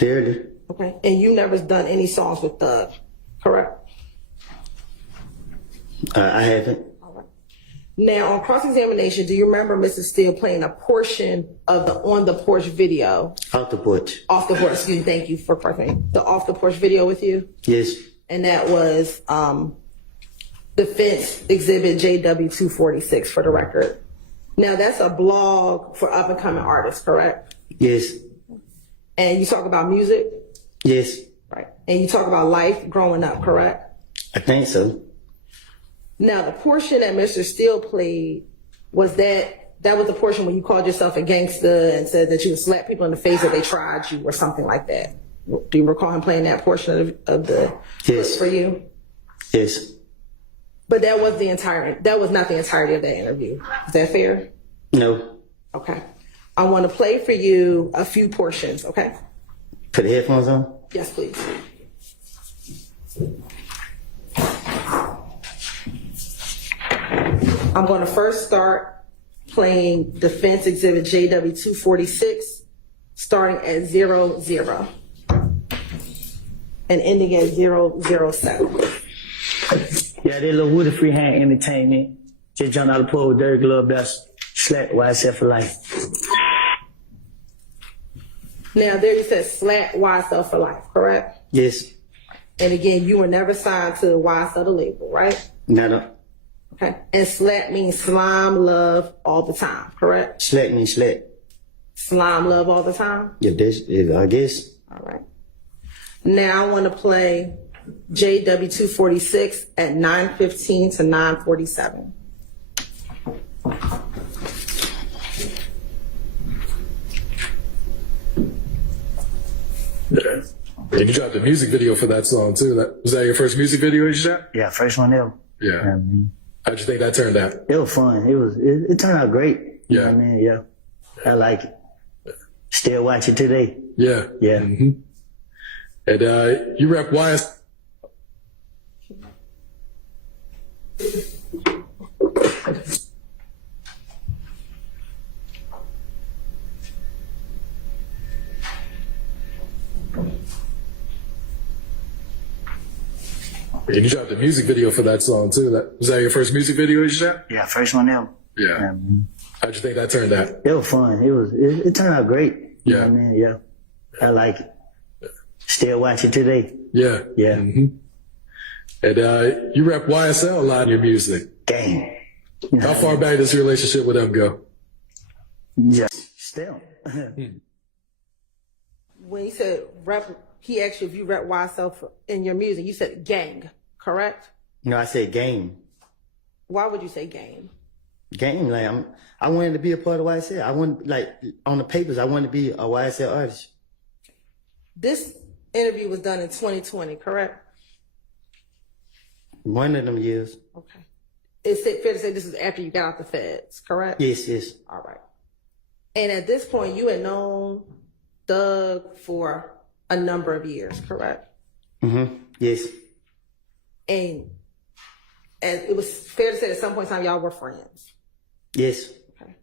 Barely. Okay. And you never done any songs with Thug, correct? I haven't. All right. Now, on cross-examination, do you remember Mrs. Steele playing a portion of the On the Porch video? Off the porch. Off the porch, excuse me, thank you for correcting. The Off the Porch video with you? Yes. And that was Defense Exhibit JW246 for the record. Now, that's a blog for up-and-coming artists, correct? Yes. And you talk about music? Yes. Right. And you talk about life growing up, correct? I think so. Now, the portion that Mr. Steele played, was that was the portion when you called yourself a gangster and said that you would slap people in the face if they tried you or something like that. Do you recall him playing that portion of the Yes. for you? Yes. But that was not the entirety of that interview. Is that fair? No. Okay. I want to play for you a few portions, okay? Put the headphones on? Yes, please. I'm going to first start playing Defense Exhibit JW246, starting at 00 and ending at 007. Yeah, they little Woody Freehand Entertainment. Just jumped out of the pool with Dirty Glove Best. Slap YSL for life. Now, there you said slap YSL for life, correct? Yes. And again, you were never signed to YSL, the label, right? No. Okay. And slap means slime love all the time, correct? Slap means slap. Slime love all the time? Yeah, I guess. All right. Now I want to play JW246 at 9:15 to 9:47. Yeah. And you dropped a music video for that song too. Was that your first music video you shot? Yeah, first one ever. Yeah. How'd you think that turned out? It was fun. It turned out great. You Yeah. know what I mean? Yeah. I like it. Still watch it today. Yeah. Yeah. Mm-hmm. And you rep YS. And you dropped a music video for that song too. Was that your first music video you shot? Yeah, first one ever. Yeah. How'd you think that turned out? It was fun. It turned out great. You know Yeah. what I mean? Yeah. I like it. Still watch it today. Yeah. Yeah. Mm-hmm. And you rep YSL a lot in your music. Gang. You know, How far back does your relationship with them go? Yeah. Still. When he said rep, he asked you if you rep YSL in your music. You said gang, correct? No, I said game. Why would you say gang? Game, like I wanted to be a part of YSL. I wanted, like, on the papers, I wanted to be a YSL artist. This interview was done in 2020, correct? One of them years. Okay. Is it fair to say this is after you got out the feds, correct? Yes. All right. And at this point, you had known Doug for a number of years, correct? Mm-hmm. Yes. And it was fair to say at some point in time, y'all were friends. Yes. Okay.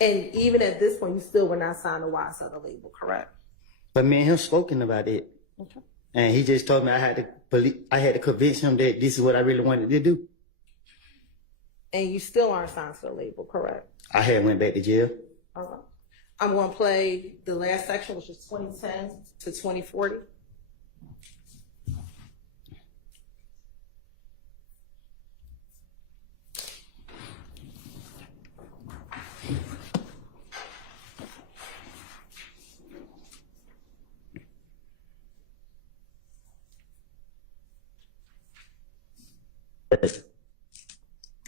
And even at this point, you still were not signed to YSL, the label, correct? But me and him spoken about it. Okay. And he just told me I had to convince him that this is what I really wanted to do. And you still aren't signed to the label, correct? I had went back to jail. All right. I'm going to play the last section, which is 2010 to 2040.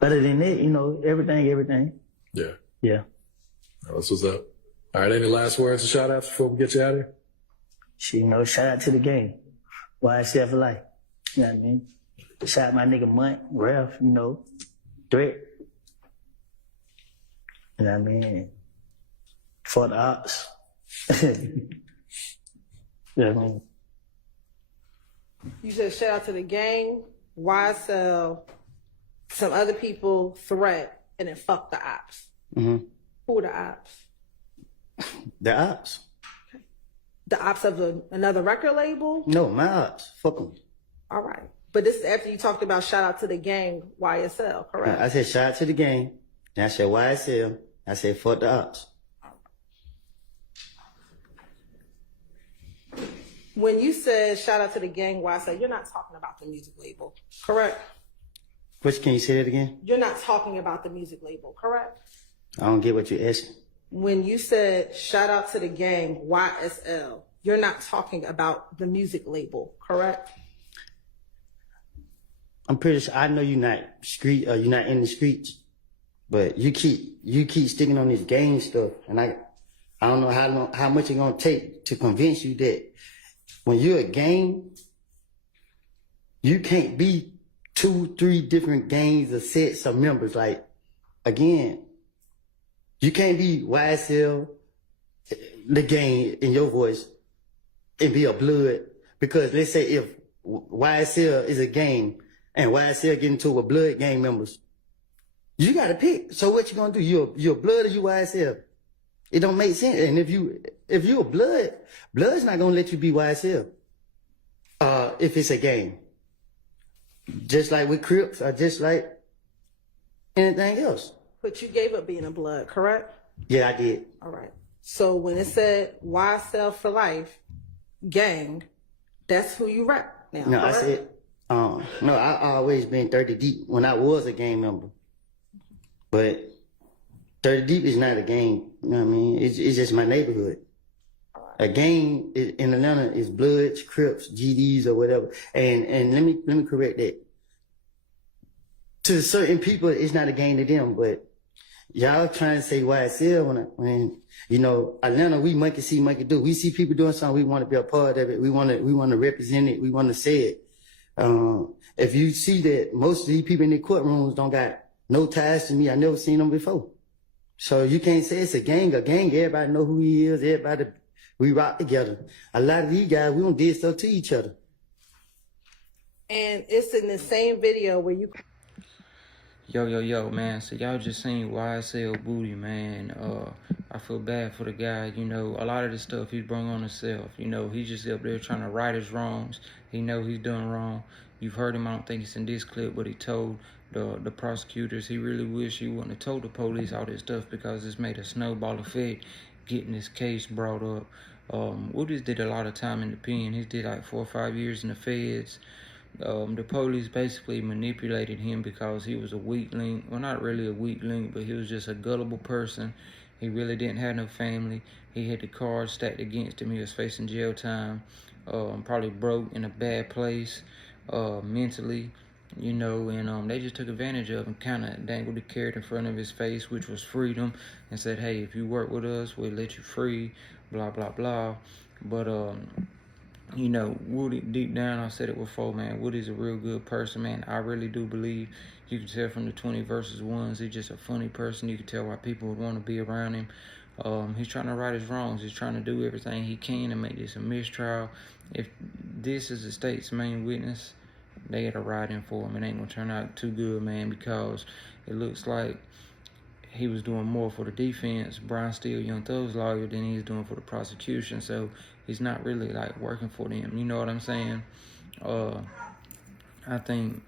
Other than that, you know, everything. Yeah. Yeah. That's what's up. All right. Any last words or shout outs before we get you out of here? Shit, you know, shout out to the game. YSL for life. You know what I mean? Shout out my nigga Munt, Ralph, you know, Threat. You know what I mean? For the ops. You know what I mean? You said shout out to the gang, YSL, some other people, Threat, and then fuck the ops. Mm-hmm. Who are the ops? The ops. The ops of another record label? No, my ops. Fuck them. All right. But this is after you talked about shout out to the gang YSL, correct? I said shout out to the game. Then I said YSL. I said fuck the ops. When you said shout out to the gang YSL, you're not talking about the music label, correct? Which, can you say that again? You're not talking about the music label, correct? I don't get what you're asking. When you said shout out to the gang YSL, you're not talking about the music label, correct? I'm pretty sure I know you're not you're not in the streets, but you keep sticking on this gang stuff, and I don't know how much it's gonna take to convince you that when you're a gang, you can't be 2-3 different gangs or sets of members. Like, again, you can't be YSL, the gang in your voice, and be a blood, because let's say if YSL is a gang and YSL get into a blood gang members, you gotta pick. So what you gonna do? You're blood or you YSL? It don't make sense. And if you a blood's not gonna let you be YSL. If it's a gang, just like with Crips or just like anything else. But you gave up being a blood, correct? Yeah, I did. All right. So when it said YSL for life, gang, that's who you rap now. No, correct? I said, no, I always been 30 deep when I was a gang member. But 30 deep is not a gang. You know what I mean? It's just my neighborhood. A gang in Atlanta is Bloods, Crips, GDs, or whatever. And let me correct that. To certain people, it's not a gang to them, but y'all trying to say YSL when you know, Atlanta, we monkey see, monkey do. We see people doing something, we want to be a part of it. We want to represent it. We want to say it. If you see that most of these people in the courtrooms don't got no ties to me, I never seen them before. So you can't say it's a gang. A gang, everybody know who he is. Everybody, we rock together. A lot of these guys, we don't did stuff to each other. And it's in the same video where you... Yo, man. So y'all just seen YSL Booty, man. I feel bad for the guy. You know, a lot of this stuff he's brought on himself. You know, he's just up there trying to right his wrongs. He know he's doing wrong. You've heard him, I don't think it's in this clip, but he told the prosecutors he really wish he wouldn't have told the police all this stuff, because it's made a snowball effect getting this case brought up. Woody's did a lot of time in the pen. He did like 4 or 5 years in the feds. The police basically manipulated him because he was a weak link. Well, not really a weak link, but he was just a gullible person. He really didn't have no family. He had the cards stacked against him. He was facing jail time. Probably broke in a bad place mentally, you know, and they just took advantage of him, kind of dangled the carrot in front of his face, which was freedom, and said, hey, if you work with us, we'll let you free, blah, blah, blah. But, you know, Woody, deep down, I said it before, man, Woody's a real good person, man. I really do believe, you can tell from the 20 versus 1s, he's just a funny person. You can tell why people would want to be around him. He's trying to right his wrongs. He's trying to do everything he can to make this a mistrial. If this is the state's main witness, they got to ride in for him. It ain't going to turn out too good, man, because it looks like he was doing more for the defense, Brian Steele, Young Thug's lawyer, than he's doing for the prosecution. So he's not really, like, working for them. You know what I'm saying? I think,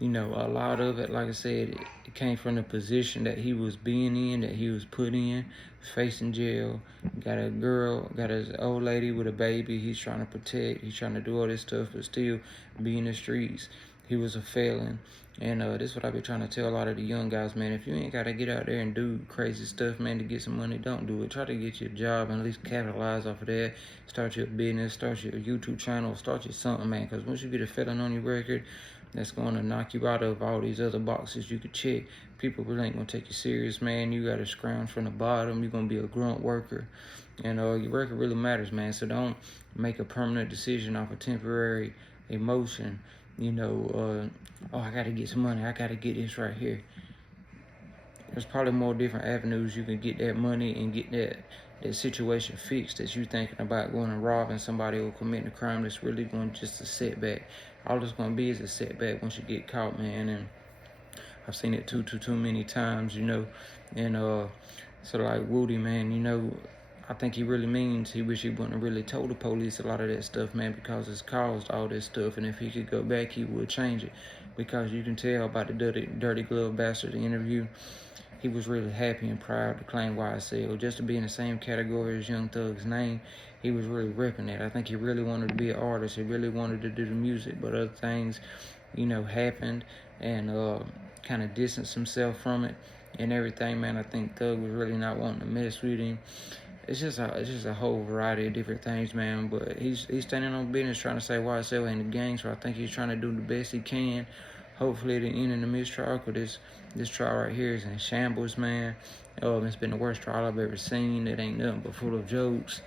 you know, a lot of it, like I said, it came from the position that he was being in, that he was put in, facing jail. Got a girl, got his old lady with a baby he's trying to protect. He's trying to do all this stuff, but still be in the streets. He was a felon. And this is what I be trying to tell a lot of the young guys, man. If you ain't got to get out there and do crazy stuff, man, to get some money, don't do it. Try to get your job and at least capitalize off of that. Start your business, start your YouTube channel, start your something, man. Because once you get a felon on your record, that's going to knock you out of all these other boxes you could check. People really ain't going to take you serious, man. You got to scrounge from the bottom. You're going to be a grunt worker. And your record really matters, man. So don't make a permanent decision off a temporary emotion. You know, oh, I got to get some money. I got to get this right here. There's probably more different avenues you can get that money and get that situation fixed that you thinking about going and robbing somebody or committing a crime that's really going just a setback. All it's going to be is a setback once you get caught, man. And I've seen it too many times, you know. And so like Woody, man, you know, I think he really means he wish he wouldn't have really told the police a lot of that stuff, man, because it's caused all this stuff. And if he could go back, he would change it, because you can tell by the dirty glove bastard interview, he was really happy and proud to claim YSL. Just to be in the same category as Young Thug's name, he was really ripping it. I think he really wanted to be an artist. He really wanted to do the music, but other things, happened, and kind of distanced himself from it and everything, man. I think Thug was really not wanting to mess with him. It's just a whole variety of different things, man. But he's standing on business, trying to say YSL ain't a gang. So I think he's trying to do the best he can. Hopefully, the end of the mistrial, because this trial right here is in shambles, man. It's been the worst trial I've ever seen. It ain't nothing but full of jokes.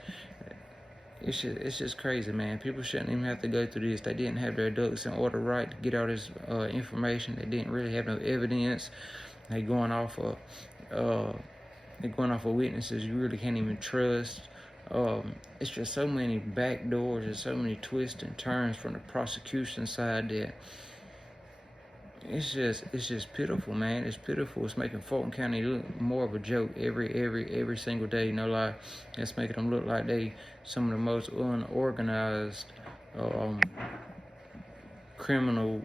It's just crazy, man. People shouldn't even have to go through this. They didn't have their ducks in order right to get all this information. They didn't really have no evidence. They going off of witnesses you really can't even trust. It's just so many back doors and so many twists and turns from the prosecution side that it's just pitiful, man. It's pitiful. It's making Fulton County look more of a joke every single day. No lie, it's making them look like they some of the most unorganized criminal.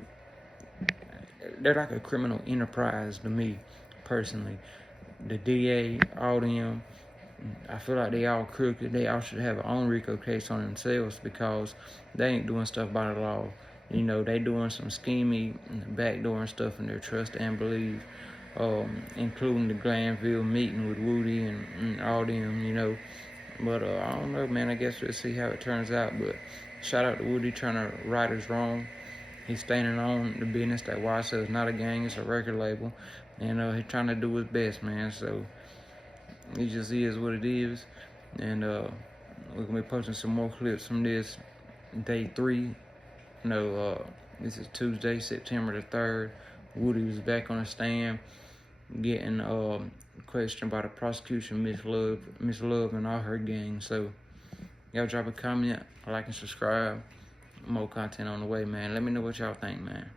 They're like a criminal enterprise to me, personally. The DA, all them, I feel like they all crooked. They all should have an own RICO case on themselves, because they ain't doing stuff by the law. They doing some scheming, backdoor and stuff in their trust and believe, including the Glanville meeting with Woody and all them, But I don't know, man. I guess we'll see how it turns out. But shout out to Woody trying to right his wrong. He's standing on the business that YSL is not a gang, it's a record label. And he's trying to do his best, man. So it just is what it is. And we're going to be posting some more clips from this day 3. This is Tuesday, September the 3rd. Woody was back on the stand getting questioned by the prosecution, Miss Love and all her gang. So y'all drop a comment, like and subscribe. More content on the way, man. Let me know what y'all think, man.